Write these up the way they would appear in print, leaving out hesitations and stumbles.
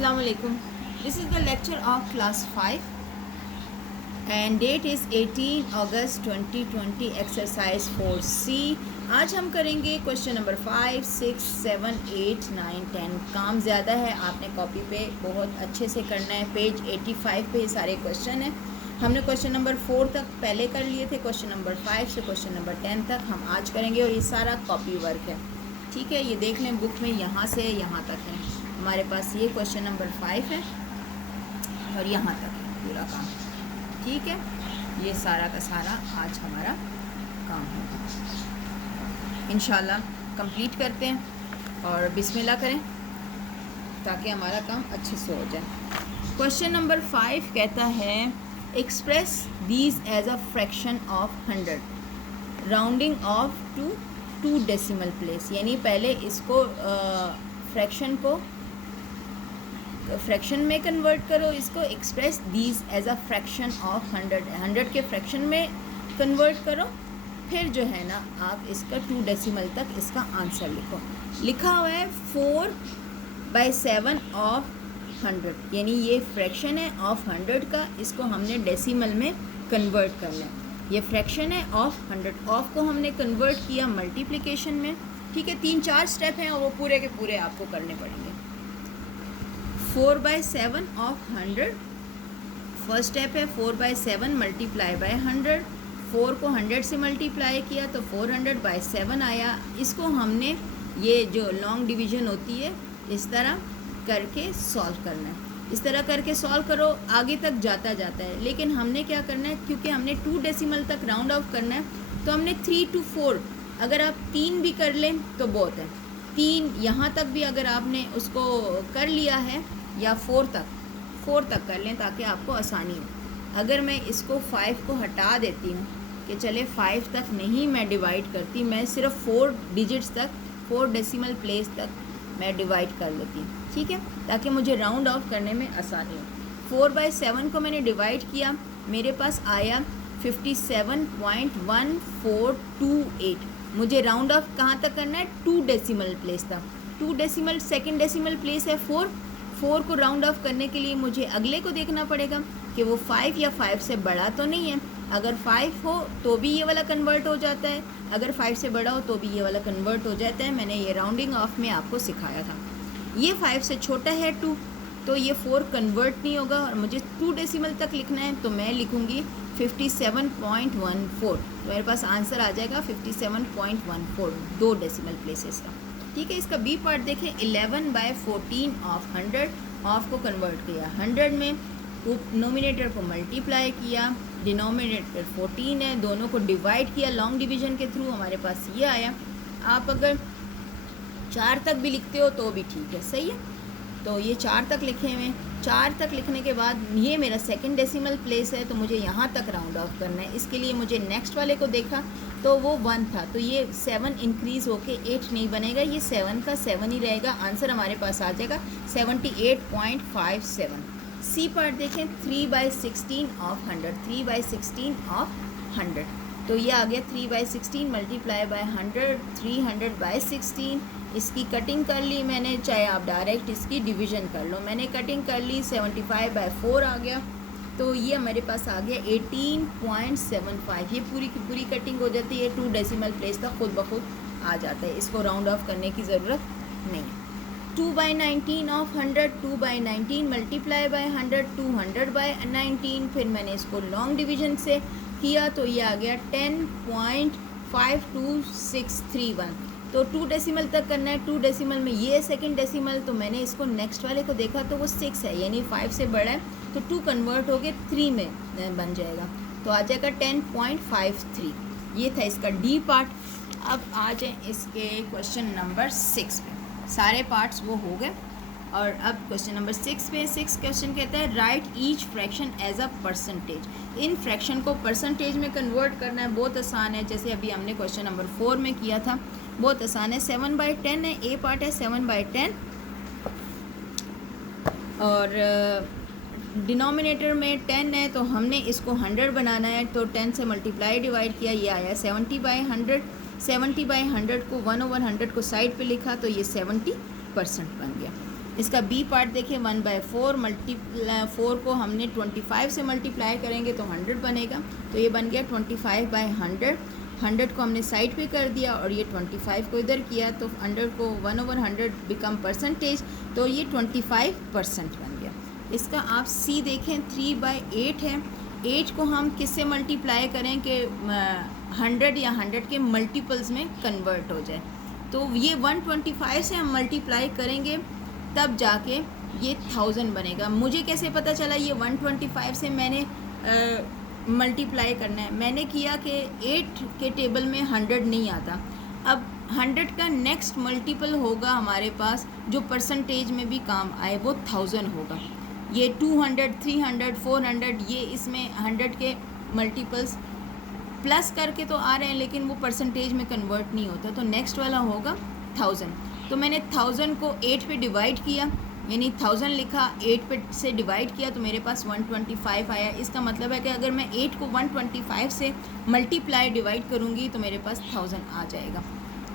Assalamu alaikum. This is the lecture of class 5 and date is 18 August 2020 exercise 4C. आज हम करेंगे question number 5, 6, 7, 8, 9, 10. काम ज़्यादा है, आपने कॉपी पे बहुत अच्छे से करना है. पेज 85 पे ये सारे क्वेश्चन हैं. हमने क्वेश्चन नंबर 4 तक पहले कर लिए थे. क्वेश्चन नंबर 5 से क्वेश्चन नंबर 10 तक हम आज करेंगे और ये सारा कॉपी वर्क है. ठीक है, ये देख लें बुक में यहाँ से यहाँ तक है. हमारे पास ये क्वेश्चन नंबर 5 है और यहाँ तक है पूरा काम. ठीक है, ये सारा का सारा आज हमारा काम होगा. इंशाल्लाह कंप्लीट करते हैं और बिस्मिल्लाह करें ताकि हमारा काम अच्छे से हो जाए. क्वेश्चन नंबर 5 कहता है express these as a fraction of 100 rounding off to 2 decimal place. यानी पहले इसको फ्रैक्शन को फ्रैक्शन में कन्वर्ट करो. इसको express these as a fraction of 100 के फ्रैक्शन में कन्वर्ट करो. फिर जो है ना आप इसका 2 डेसिमल तक इसका आंसर लिखो. लिखा हुआ है 4/7 ऑफ 100 यानी ये फ्रैक्शन है ऑफ 100 का. इसको हमने डेसिमल में कन्वर्ट करना है. ये फ्रैक्शन है ऑफ 100. ऑफ को हमने कन्वर्ट किया मल्टीप्लिकेशन में. ठीक है, 3-4 स्टेप हैं और वो पूरे के पूरे आपको करने पड़ेंगे. 4/7 ऑफ 100 फर्स्ट स्टेप है. 4/7 मल्टीप्लाई बाय 100. 4 को 100 से मल्टीप्लाई किया तो 400/7 आया. इसको हमने ये जो लॉन्ग डिवीज़न होती है इस तरह करके सॉल्व करना है. इस तरह करके सॉल्व करो, आगे तक जाता है. लेकिन हमने क्या करना है, क्योंकि हमने 2 डेसिमल तक राउंड ऑफ करना है तो हमने 3 to 4, अगर आप 3 भी कर लें तो बहुत है. 3 यहाँ तक भी अगर आपने उसको कर लिया है या 4 तक कर लें ताकि आपको आसानी हो. अगर मैं इसको 5 को हटा देती हूँ कि चले 5 तक नहीं मैं डिवाइड करती, मैं सिर्फ 4 डिजिट्स तक 4 डेसिमल प्लेस तक मैं डिवाइड कर लेती हूँ. ठीक है, ताकि मुझे राउंड ऑफ करने में आसानी हो. 4/7 को मैंने डिवाइड किया, मेरे पास आया 57.1428. मुझे राउंड ऑफ कहाँ तक करना है, 2 डेसिमल प्लेस तक. 2 डेसिमल सेकेंड डेसिमल प्लेस है 4. 4 को राउंड ऑफ करने के लिए मुझे अगले को देखना पड़ेगा कि वो 5 या 5 से बड़ा तो नहीं है. अगर 5 हो तो भी ये वाला कन्वर्ट हो जाता है, अगर 5 से बड़ा हो तो भी ये वाला कन्वर्ट हो जाता है. मैंने ये राउंडिंग ऑफ में आपको सिखाया था. ये 5 से छोटा है 2 तो ये 4 कन्वर्ट नहीं होगा और मुझे 2 डेसिमल तक लिखना है तो मैं लिखूँगी 57.14. तो मेरे पास आंसर आ जाएगा 57.14, 2 डेसिमल प्लेसेस का. ठीक है, इसका बी पार्ट देखें. 11/14 ऑफ 100. ऑफ को कन्वर्ट किया 100 में, नोमिनेटर को मल्टीप्लाई किया, डिनोमिनेटर 14 है, दोनों को डिवाइड किया लॉन्ग डिवीज़न के थ्रू, हमारे पास ये आया. आप अगर 4 तक भी लिखते हो तो भी ठीक है, सही है. तो ये 4 तक लिखे हुए. 4 तक लिखने के बाद ये मेरा सेकंड डेसिमल प्लेस है तो मुझे यहाँ तक राउंड ऑफ करना है. इसके लिए मुझे नेक्स्ट वाले को देखा तो वो 1 था तो ये 7 इंक्रीज़ होके 8 नहीं बनेगा, ये 7 का 7 ही रहेगा. आंसर हमारे पास आ जाएगा 78.57. सी पार्ट देखें. 3/16 ऑफ 100. 3/16 ऑफ 100 तो ये आ गया 3/16 मल्टीप्लाई बाय 100. 300/16. इसकी कटिंग कर ली मैंने, चाहे आप डायरेक्ट इसकी डिवीज़न कर लो. मैंने कटिंग कर ली, 75/4 आ गया. तो ये मेरे पास आ गया 18.75. ये पूरी की पूरी कटिंग हो जाती है. 2 डेसिमल प्लेस तक खुद ब खुद आ जाता है, इसको राउंड ऑफ करने की ज़रूरत नहीं. 2/19 ऑफ 100. 2/19 multiply by 100. 200/19. फिर मैंने इसको लॉन्ग डिवीज़न से किया तो ये आ गया 10.52631. तो 2 डेसिमल तक करना है. 2 डेसिमल में ये सेकंड डेसिमल, तो मैंने इसको नेक्स्ट वाले को देखा तो वो 6 है यानी 5 से बड़ा है तो 2 कन्वर्ट होके 3 में बन जाएगा तो आ जाएगा 10.53. ये था इसका डी पार्ट. अब आ जाए इसके क्वेश्चन नंबर 6 पे. सारे पार्ट्स वो हो गए और अब क्वेश्चन नंबर 6 पे. 6 क्वेश्चन कहता है write each fraction as a percentage. इन फ्रैक्शन को परसेंटेज में कन्वर्ट करना है, बहुत आसान है. जैसे अभी हमने क्वेश्चन नंबर 4 में किया था, बहुत आसान है. 7/10 है, ए पार्ट है 7/10 और डिनोमिनेटर में 10 है तो हमने इसको 100 बनाना है तो 10 से मल्टीप्लाई डिवाइड किया, ये आया 70/100. 70/100 को 1/100 को साइड पे लिखा तो ये 70% बन गया. इसका बी पार्ट देखिए 1/4 4 को हमने 25 से मल्टीप्लाई करेंगे तो 100 बनेगा, तो ये बन गया 25/100। 100 को हमने साइड पे कर दिया और ये 25 को इधर किया, तो 100 को 1/100 बिकम परसेंटेज, तो ये 25% बन गया। इसका आप सी देखें 3/8 है। 8 को हम किससे मल्टीप्लाई करें कि 100 या 100 के मल्टीपल्स में कन्वर्ट हो जाए, तो ये 125 से हम मल्टीप्लाई करेंगे तब जाके ये 1000 बनेगा। मुझे कैसे पता चला ये 125 से मैंने मल्टीप्लाई करना है? मैंने किया कि 8 के टेबल में 100 नहीं आता। अब 100 का नेक्स्ट मल्टीपल होगा हमारे पास जो परसेंटेज में भी काम आए, वो 1000 होगा। ये 200, 300, 400 ये इसमें 100 के मल्टीपल्स प्लस करके तो आ रहे हैं, लेकिन वो परसेंटेज में कन्वर्ट नहीं होता, तो नेक्स्ट वाला होगा 1000। तो मैंने 1000 को 8 पे डिवाइड किया, यानी 1000 लिखा, 8 पे से डिवाइड किया तो मेरे पास 125 आया। इसका मतलब है कि अगर मैं 8 को 125 से मल्टीप्लाई डिवाइड करूँगी तो मेरे पास 1000 आ जाएगा।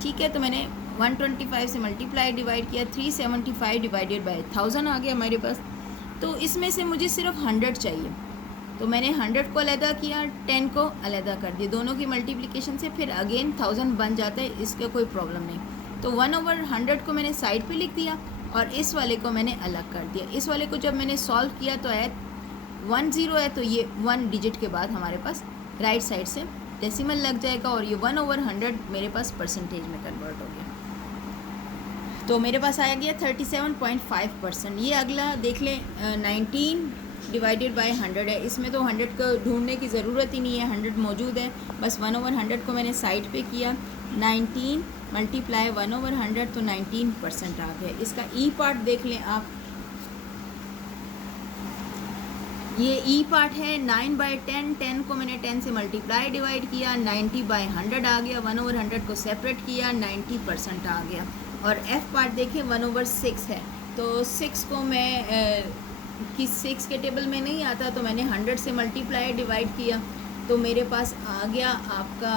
ठीक है, तो मैंने 125 से मल्टीप्लाई डिवाइड किया, 375 डिवाइडेड बाय 1000 आ गया मेरे पास। तो इसमें से मुझे सिर्फ 100 चाहिए, तो मैंने 100 को अलहदा किया, 10 को अलहदा कर दिया, दोनों की मल्टीप्लिकेशन से फिर अगेन 1000 बन जाता है, इसका कोई प्रॉब्लम नहीं। तो 1/100 को मैंने साइड पे लिख दिया और इस वाले को मैंने अलग कर दिया। इस वाले को जब मैंने सॉल्व किया तो आया 10 है, तो ये 1 डिजिट के बाद हमारे पास राइट साइड से डेसिमल लग जाएगा और ये 1/100 मेरे पास परसेंटेज में कन्वर्ट हो गया। तो मेरे पास आया गया 37.5%। ये अगला देख लें 19 डिवाइडेड बाय 100 है। इसमें तो 100 को ढूंढने की ज़रूरत ही नहीं है, 100 मौजूद है, बस 1/100 को मैंने साइड पे किया, 19 मल्टीप्लाई 1/100 तो 19% आ गया। इसका ई पार्ट देख लें आप, ये ई पार्ट है 9/10। 10 को मैंने 10 से मल्टीप्लाई डिवाइड किया, 90/100 आ गया, 1/100 को सेपरेट किया, 90% आ गया। और एफ़ पार्ट देखें 1/6 है, तो 6 को मैं कि 6 के टेबल में नहीं आता, तो मैंने 100 से मल्टीप्लाई डिवाइड किया, तो मेरे पास आ गया आपका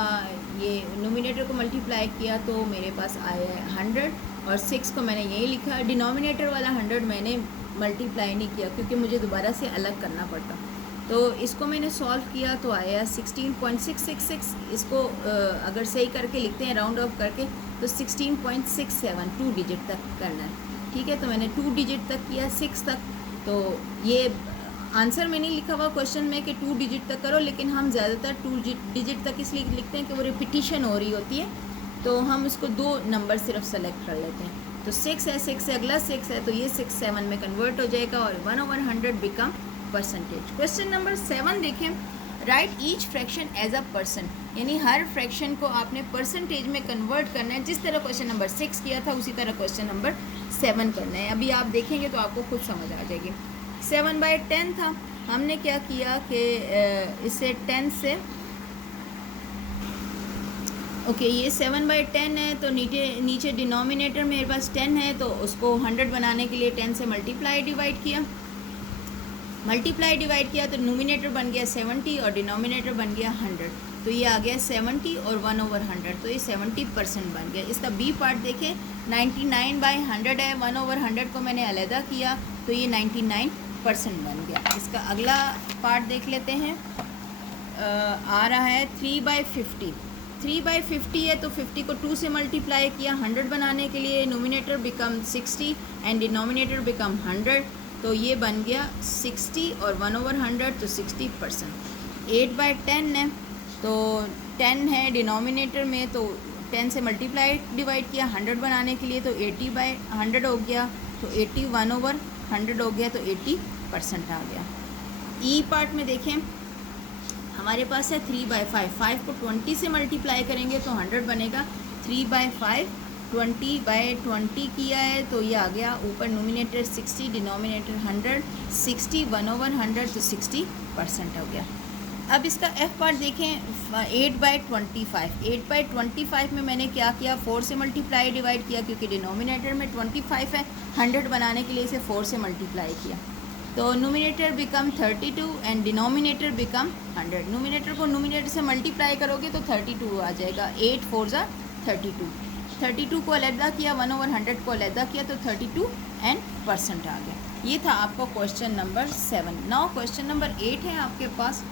ये नोमिनेटर को मल्टीप्लाई किया तो मेरे पास आया है 100 और 6 को मैंने यही लिखा। डिनोमिनेटर वाला 100 मैंने मल्टीप्लाई नहीं किया क्योंकि मुझे दोबारा से अलग करना पड़ता, तो इसको मैंने सॉल्व किया तो आया 16.666। इसको अगर सही करके लिखते हैं राउंड ऑफ करके तो 16.67 2 डिजिट तक करना है। ठीक है, तो मैंने 2 डिजिट तक किया, 6 तक। तो ये आंसर में नहीं लिखा हुआ क्वेश्चन में कि 2 डिजिट तक करो, लेकिन हम ज़्यादातर 2 डिजिट तक इसलिए लिखते हैं कि वो रिपीटिशन हो रही होती है, तो हम उसको 2 नंबर सिर्फ सेलेक्ट कर लेते हैं। तो 6 है, 6 से अगला 6 है, तो ये 6 7 में कन्वर्ट हो जाएगा और 1/100 बिकम परसेंटेज। क्वेश्चन नंबर 7 देखें, write each fraction as a percent, यानी हर फ्रैक्शन को आपने परसेंटेज में कन्वर्ट करना है। जिस तरह क्वेश्चन नंबर 6 किया था उसी तरह क्वेश्चन नंबर 7 करना है। अभी आप देखेंगे तो आपको खुद समझ आ जाएगी। 7/10 था, हमने क्या किया कि इसे 10 से ये 7/10 है, तो नीचे डिनोमिनेटर मेरे पास 10 है, तो उसको 100 बनाने के लिए 10 से मल्टीप्लाई डिवाइड किया तो नोमिनेटर बन गया 70 और डिनोमिनेटर बन गया 100, तो ये आ गया 70 और 1/100, तो ये 70% बन गया। इसका बी पार्ट देखें 99/100 है, 1/100 को मैंने अलहदा किया तो ये 99% बन गया। इसका अगला पार्ट देख लेते हैं, आ रहा है 3/50। 3/50 है, तो 50 को 2 से मल्टीप्लाई किया 100 बनाने के लिए, nominator become 60 and denominator become 100, तो ये बन गया 60 और 1/100 तो 60%। 8/10 है, तो 10 है डिनोमिनेटर में, तो 10 से मल्टीप्लाई डिवाइड किया 100 बनाने के लिए, तो 80/100 हो गया, तो 80 1/100 हो गया, तो 80% आ गया। ई पार्ट में देखें हमारे पास है 3/5। 5 को 20 से मल्टीप्लाई करेंगे तो 100 बनेगा, 3/5 20/20 किया है, तो ये आ गया ऊपर नोमिनेटर 60 डिनोमिनेटर 100, 60 1/100 तो 60% हो गया। अब इसका एफ पार्ट देखें 8/25। 8/25 में मैंने क्या किया, 4 से मल्टीप्लाई डिवाइड किया क्योंकि डिनोमिनेटर में 25 है, 100 बनाने के लिए इसे 4 से मल्टीप्लाई किया, तो nominator become 32 and denominator become 100। Nominator को नोमिनेटर से मल्टीप्लाई करोगे तो 32 आ जाएगा, 8 4 ज़ा 32। 32 को अलहदा किया, 1/100 को अलहदा किया तो 32% आ गया। ये था आपका question number 7। Now question number 8 है आपके पास।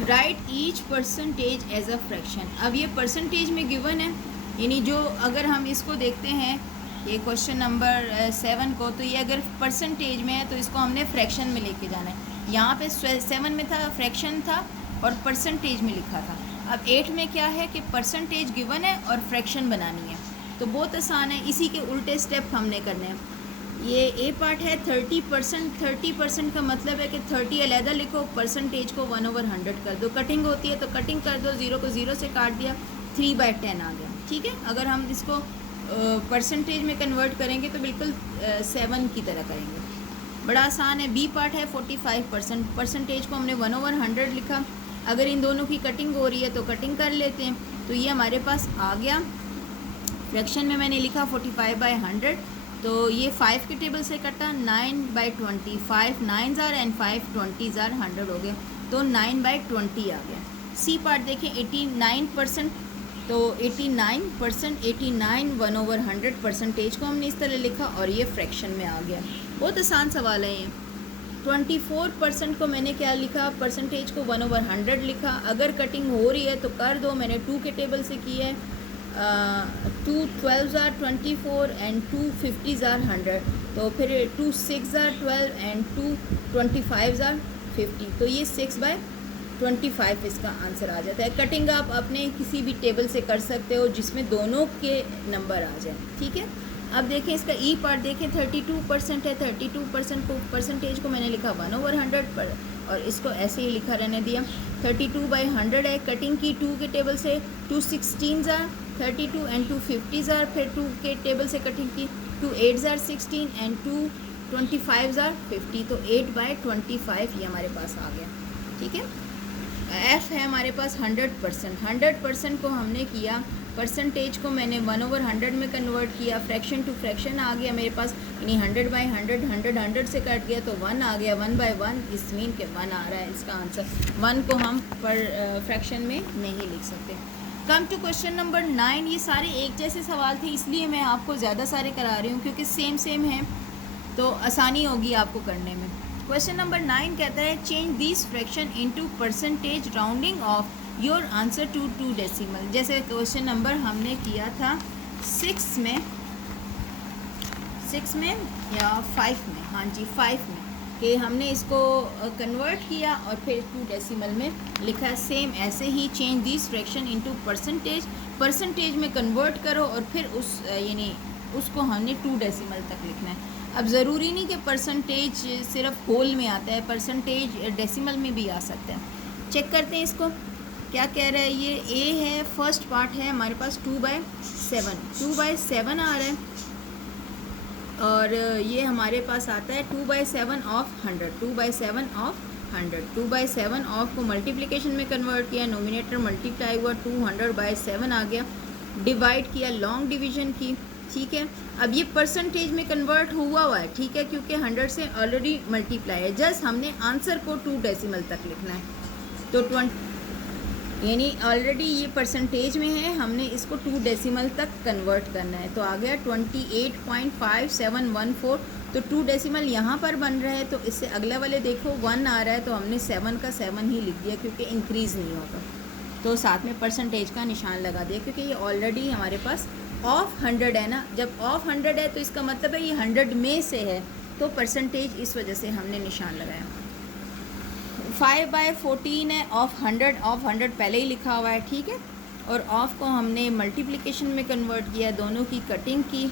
Write each percentage as a fraction. अब ये परसेंटेज में गिवन है, यानी जो अगर हम इसको देखते हैं ये क्वेश्चन नंबर 7 को, तो ये अगर परसेंटेज में है तो इसको हमने फ्रैक्शन में लेके जाना है। यहाँ पे 7 में था फ्रैक्शन था और परसेंटेज में लिखा था। अब 8 में क्या है कि परसेंटेज गिवन है और फ्रैक्शन बनानी है, तो बहुत आसान है। इसी के उल्टे स्टेप हमने करने हैं। ये ए पार्ट है 30%। 30% का मतलब है कि 30 अलहदा लिखो, परसेंटेज को 1/100 कर दो। कटिंग होती है तो कटिंग कर दो, 0 को 0 से काट दिया, 3/10 आ गया। ठीक है, अगर हम इसको परसेंटेज में कन्वर्ट करेंगे तो बिल्कुल 7 की तरह करेंगे, बड़ा आसान है। बी पार्ट है 45%। परसेंटेज को हमने 1/100 लिखा, अगर इन दोनों की कटिंग हो रही है तो कटिंग कर लेते हैं, तो ये हमारे पास आ गया। फ्रैक्शन में मैंने लिखा 45/100, तो ये 5 के टेबल से कटा, 9/20, 5 9s are and 5 20s are 100 हो गया, तो 9/20 आ गया। सी पार्ट देखें 89%, तो 89%, 89 1/100 परसेंटेज को हमने इस तरह लिखा और ये फ्रैक्शन में आ गया। बहुत आसान सवाल है ये। 24% को मैंने क्या लिखा, परसेंटेज को 1/100 लिखा, अगर कटिंग हो रही है तो कर दो, मैंने 2 के टेबल से की है। 2 12s are 24 and 2 50s are 100, तो फिर 2 6s are 12 and 2 25s are 50, तो ये 6/25 इसका आंसर आ जाता है। कटिंग आप अपने किसी भी टेबल से कर सकते हो जिसमें दोनों के नंबर आ जाए। ठीक है, अब देखें इसका ई पार्ट देखें, 32% है। 32% को परसेंटेज को मैंने लिखा 1/100 पर, और इसको ऐसे ही लिखा रहने दिया। 32/100 है, कटिंग की 2 के टेबल से, 2 16s are 32 and 2 50s are, फिर 2 के टेबल से कटिंग की, 2 8s are 16 and 2 25s are 50, तो 8/25 ये हमारे पास आ गया। ठीक है, एफ है हमारे पास 100%। 100% को हमने किया, परसेंटेज को मैंने 1/100 में कन्वर्ट किया, फ्रैक्शन टू फ्रैक्शन आ गया मेरे पास, यानी 100/100, 100 से कट गया तो 1 आ गया, 1/1 इस मीन के 1 आ रहा है इसका आंसर। 1 को हम पर फ्रैक्शन में नहीं लिख सकते। Come to question number 9। ये सारे एक जैसे सवाल थे, इसलिए मैं आपको ज़्यादा सारे करा रही हूँ क्योंकि सेम हैं, तो आसानी होगी आपको करने में। क्वेश्चन नंबर 9 कहता है change this fraction into percentage rounding off your answer to 2 decimal. जैसे क्वेश्चन नंबर हमने किया था 6 में या 5 में, हाँ जी 5 में, कि हमने इसको कन्वर्ट किया और फिर 2 डेसिमल में लिखा। सेम ऐसे ही change this fraction into percentage में कन्वर्ट करो और फिर उस यानी उसको हमने 2 डेसिमल तक लिखना है। अब ज़रूरी नहीं कि परसेंटेज सिर्फ होल में आता है, परसेंटेज डेसिमल में भी आ सकता है। चेक करते हैं इसको क्या कह रहा है। ये ए है, फर्स्ट पार्ट है हमारे पास 2/7, 2/7 आ रहा है, और ये हमारे पास आता है 2/7 ऑफ 100, 2/7 ऑफ 100, 2/7 ऑफ को मल्टीप्लिकेशन में कन्वर्ट किया, नोमिनेटर मल्टीप्लाई हुआ, 200/7 आ गया, डिवाइड किया, लॉन्ग डिवीजन की। ठीक है, अब ये परसेंटेज में कन्वर्ट हुआ है, ठीक है, क्योंकि 100 से ऑलरेडी मल्टीप्लाई है, जस्ट हमने आंसर को 2 डेसिमल तक लिखना है, तो 20 यानी ऑलरेडी ये परसेंटेज में है, हमने इसको 2 डेसिमल तक कन्वर्ट करना है, तो आ गया 28.5714, तो 2 डेसिमल यहाँ पर बन रहा है, तो इससे अगले वाले देखो 1 आ रहा है, तो हमने 7 का 7 ही लिख दिया क्योंकि इंक्रीज़ नहीं होगा, तो साथ में परसेंटेज का निशान लगा दिया क्योंकि ये ऑलरेडी हमारे पास ऑफ 100 है ना। जब ऑफ 100 है तो इसका मतलब है ये 100 में से है, तो परसेंटेज इस वजह से हमने निशान लगाया। 5/14 है, ऑफ 100 पहले ही लिखा हुआ है, ठीक है, और ऑफ को हमने मल्टीप्लिकेशन में कन्वर्ट किया, दोनों की कटिंग की,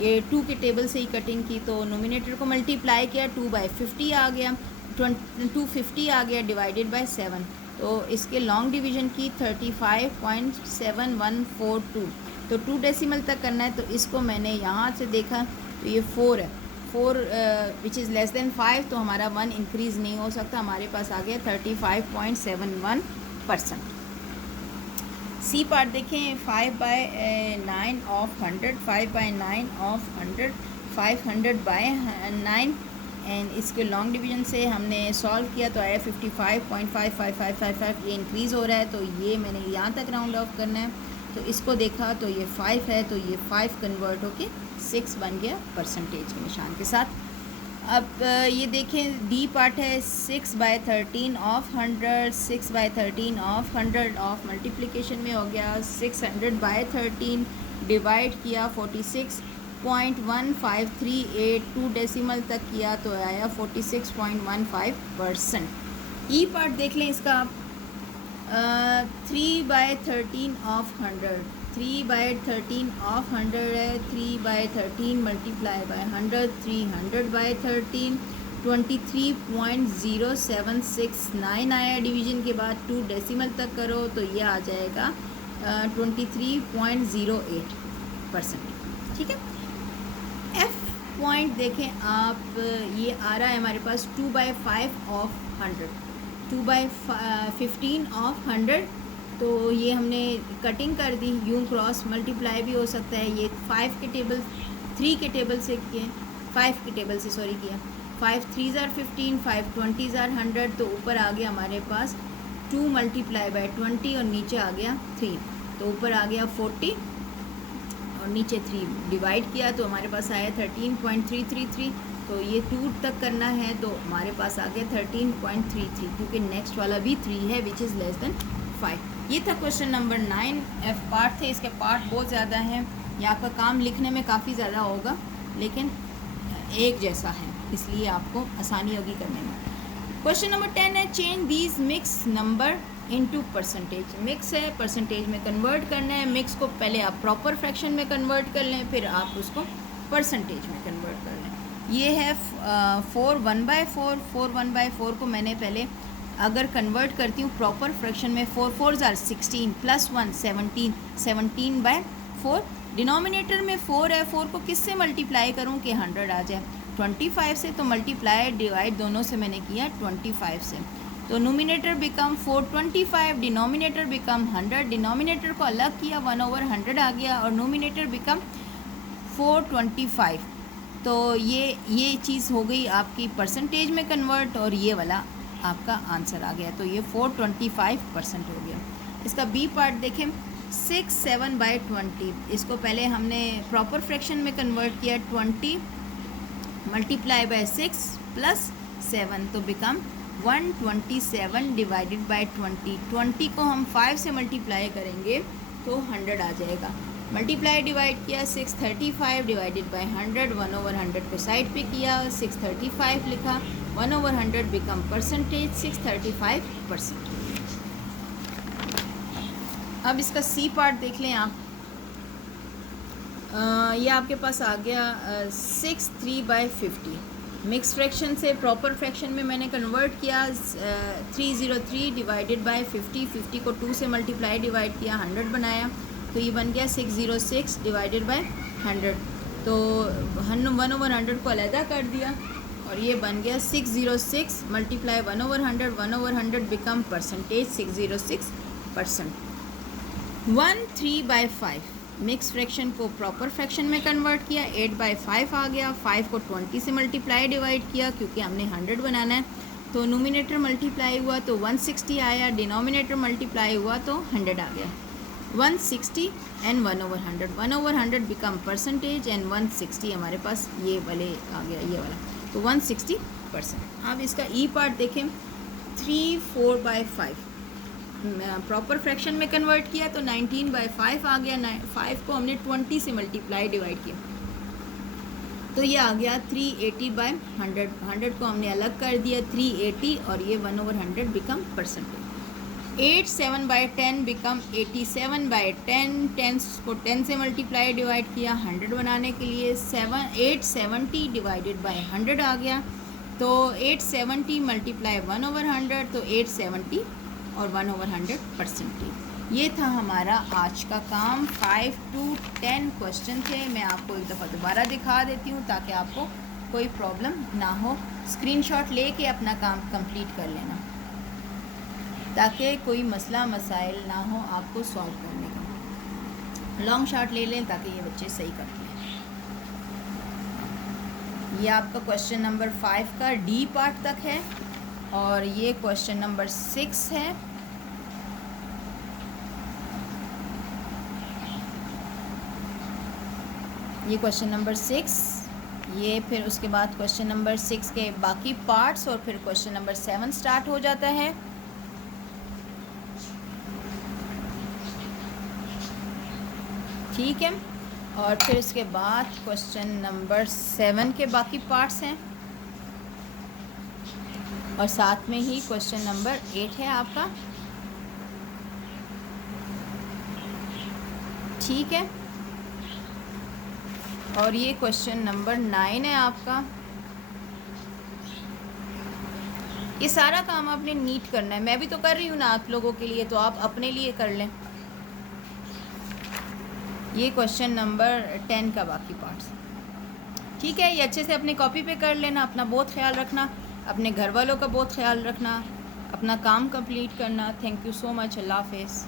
ये 2 के टेबल से ही कटिंग की, तो नोमिनेटर को मल्टीप्लाई किया, 2/50 आ गया, 250 आ गया, डिवाइडेड बाय 7, तो इसके लॉन्ग डिवीजन की 35.7142, तो 2 डेसिमल तक करना है, तो इसको मैंने यहाँ से देखा तो ये 4 है, 4 विच इज़ लेस देन 5, तो हमारा 1 इंक्रीज़ नहीं हो सकता, हमारे पास आ गया 35.71%। सी पार्ट देखें, 5/9 ऑफ 100, 5/9 ऑफ 100, 500/9, एंड इसके लॉन्ग डिवीजन से हमने सॉल्व किया तो आया 55.55555, ये इंक्रीज़ हो रहा है, तो ये मैंने यहाँ तक राउंड ऑफ करना है, तो इसको देखा तो ये 5 है, तो ये 5 कन्वर्ट होके 6 बन गया परसेंटेज के निशान के साथ। अब ये देखें डी पार्ट है 6/13 ऑफ 100, 6/13 ऑफ 100 ऑफ मल्टीप्लिकेशन में हो गया 600/13 डिवाइड किया 46.1538 2 डेसिमल तक किया तो आया 46.15%। ई पार्ट देख लें इसका 3/13 ऑफ 100, 3/13 ऑफ 100 है, 3/13 मल्टीप्लाई बाय 100, 300/13 23.0769 आया। डिवीज़न के बाद 2 डेसिमल तक करो तो ये आ जाएगा 23.08%। ठीक है। एफ पॉइंट देखें आप, ये आ रहा है हमारे पास 2/5 ऑफ 100, 2/15 ऑफ 100, तो ये हमने कटिंग कर दी, यूं क्रॉस मल्टीप्लाई भी हो सकता है। ये 5 के टेबल 3 के टेबल से किए, 5 के टेबल से सॉरी किया। 5 3s are 15, 5 20s are 100, तो ऊपर आ गया हमारे पास 2 मल्टीप्लाई बाय 20 और नीचे आ गया 3, तो ऊपर आ गया 40 और नीचे 3 डिवाइड किया तो हमारे पास आया 13.333। तो ये 2 तक करना है तो हमारे पास आ गया 13.33, क्योंकि नेक्स्ट वाला भी 3 है विच इज़ लेस देन 5। ये था क्वेश्चन नंबर 9। एफ पार्ट थे, इसके पार्ट बहुत ज़्यादा हैं, ये आपका काम लिखने में काफ़ी ज़्यादा होगा लेकिन एक जैसा है, इसलिए आपको आसानी होगी करने में। क्वेश्चन नंबर 10 है change these mix number into percentage. Mix है, परसेंटेज में कन्वर्ट करना है। मिक्स को पहले आप प्रॉपर फ्रैक्शन में कन्वर्ट कर लें, फिर आप उसको परसेंटेज में कन्वर्ट कर लें। ये है 4 1/4, 4 1/4 को मैंने पहले अगर कन्वर्ट करती हूँ प्रॉपर फ्रैक्शन में, 4 4s are 16 + 1 17, 17/4। डिनोमिनेटर में 4 है, 4 को किससे मल्टीप्लाई करूँ कि 100 आ जाए, 25 से, तो मल्टीप्लाई डिवाइड दोनों से मैंने किया 25 से, तो nominator become 425, denominator become 100, denominator को अलग किया 1/100 आ गया और नोमिनेटर बिकम 425। तो ये चीज़ हो गई आपकी परसेंटेज में कन्वर्ट और ये वाला आपका आंसर आ गया, तो ये 425% हो गया। इसका बी पार्ट देखें 6 7/20, इसको पहले हमने प्रॉपर फ्रैक्शन में कन्वर्ट किया 20 मल्टीप्लाई बाय 6 + 7 तो बिकम 127 डिवाइडेड बाय 20। 20 को हम 5 से मल्टीप्लाई करेंगे तो 100 आ जाएगा। मल्टीप्लाई डिवाइड किया 635 डिवाइडेड बाय 100, 1/100 को साइड पे किया, 635 लिखा, 1/100 बिकम परसेंटेज 635%। अब इसका सी पार्ट देख लें आप, ये आपके पास आ गया 6 3/50। मिक्स फ्रैक्शन से प्रॉपर फ्रैक्शन में मैंने कन्वर्ट किया 303 डिवाइडेड बाय 50, 50 को 2 से मल्टीप्लाई डिवाइड किया 100 बनाया, तो ये बन गया 606 डिवाइडेड बाय 100, तो 1/100 को अलहदा कर दिया और ये बन गया 606 multiply 1/100, 1/100 become percentage 606%। 1 3/5 mix fraction को प्रॉपर फ्रैक्शन में कन्वर्ट किया 8/5 आ गया, 5 को 20 से मल्टीप्लाई डिवाइड किया क्योंकि हमने 100 बनाना है, तो नोमिनेटर मल्टीप्लाई हुआ तो 160 आया, डिनोमिनेटर मल्टीप्लाई हुआ तो 100 आ गया। 160 एंड 1/100, 1/100 बिकम परसेंटेज एंड 160 हमारे पास ये वाले आ गया, ये वाला, तो 160%। अब इसका ई पार्ट देखें 3 4/5 प्रॉपर फ्रैक्शन में कन्वर्ट किया तो 19/5 आ गया, 5 को हमने 20 से मल्टीप्लाई डिवाइड किया तो ये आ गया 380/100, 100 को हमने अलग कर दिया 380 और ये 1/100 बिकम परसेंटेज। 8 7/10 बिकम 87/10, 10 को 10 से मल्टीप्लाई डिवाइड किया 100 बनाने के लिए, 870 डिवाइडेड बाय 100 आ गया, तो 870 मल्टीप्लाई 1/100 तो 870 और 1/100 परसेंटेज। ये था हमारा आज का काम। 5 to 10 क्वेश्चन थे, मैं आपको एक दफ़ा दोबारा दिखा देती हूँ ताकि आपको कोई प्रॉब्लम ना हो। स्क्रीनशॉट लेके अपना काम कंप्लीट कर लेना ताकि कोई मसला मसाइल ना हो आपको सॉल्व करने का। लॉन्ग शॉट ले लें ताकि ये बच्चे सही करते हैं। ये आपका क्वेश्चन नंबर 5 का डी पार्ट तक है और ये क्वेश्चन नंबर 6 है। ये क्वेश्चन नंबर 6, ये फिर उसके बाद क्वेश्चन नंबर 6 के बाकी पार्ट्स और फिर क्वेश्चन नंबर 7 स्टार्ट हो जाता है। ठीक है, और फिर इसके बाद क्वेश्चन नंबर 7 के बाकी पार्ट्स हैं और साथ में ही क्वेश्चन नंबर 8 है आपका। ठीक है, और ये क्वेश्चन नंबर 9 है आपका। ये सारा काम आपने नीट करना है, मैं भी तो कर रही हूँ ना आप लोगों के लिए, तो आप अपने लिए कर लें। ये क्वेश्चन नंबर 10 का बाकी पार्ट्स। ठीक है, ये अच्छे से अपनी कॉपी पे कर लेना। अपना बहुत ख्याल रखना, अपने घर वालों का बहुत ख्याल रखना, अपना काम कंप्लीट करना। Thank you so much. अल्लाह हाफ़िज़।